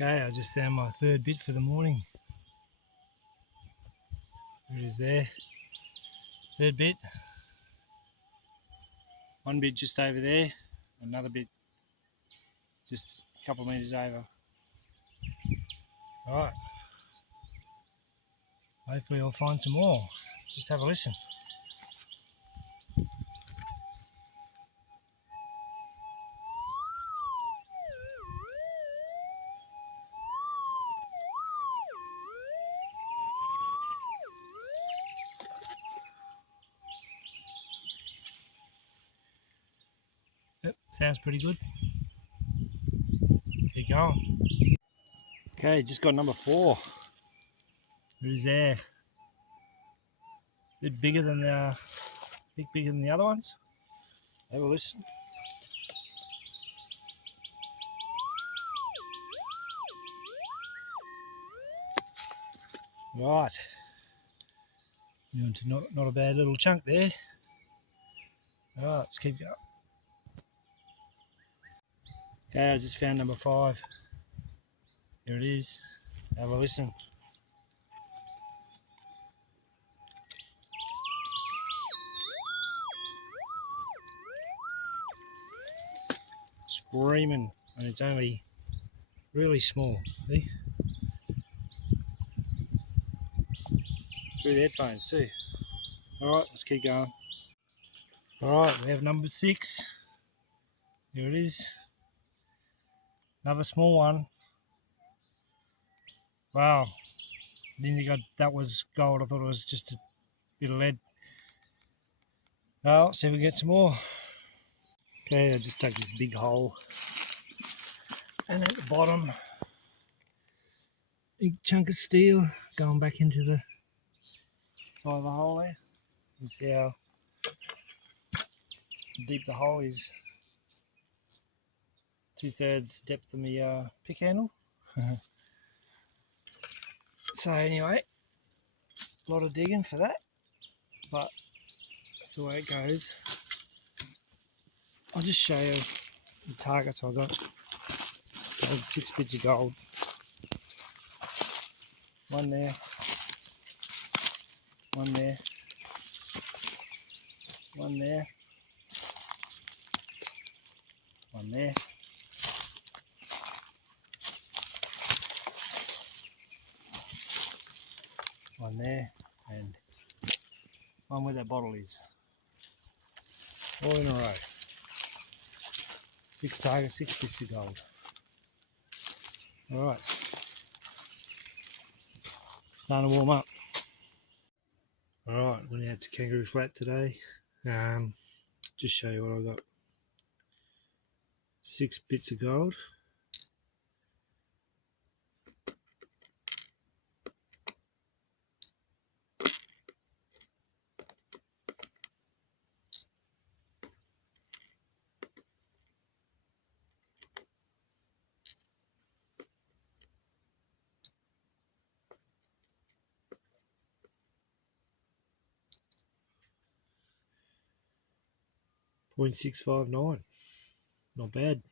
Okay, I just found my third bit for the morning. There it is there. Third bit. One bit just over there, another bit just a couple of metres over. Right. Hopefully I'll find some more. Just have a listen. Yep, sounds pretty good. Keep going. Okay, just got number 4. It is there. A bit bigger than the other ones. Have a listen. Right. You're into not a bad little chunk there. Alright, let's keep going. Okay, I just found number 5. Here it is. Have a listen. Screaming, and it's only really small. See? Through the headphones too. Alright, let's keep going. Alright, we have number 6. Here it is. Another small one. Wow. Didn't think that was gold. I thought it was just a bit of lead. Well, let's see if we can get some more. Okay, I just dug this big hole. And at the bottom, big chunk of steel going back into the side of the hole there. You see how deep the hole is. 2/3 depth of my pick handle. So anyway, a lot of digging for that, but that's the way it goes. I'll just show you the targets I got. I had 6 bits of gold. One there, one there, one there, one there, one there, and one where that bottle is. All in a row. 6 targets, 6 bits of gold. Alright. Starting to warm up. Alright, went out to Kangaroo Flat today. Just show you what I got. 6 bits of gold. .659. Not bad.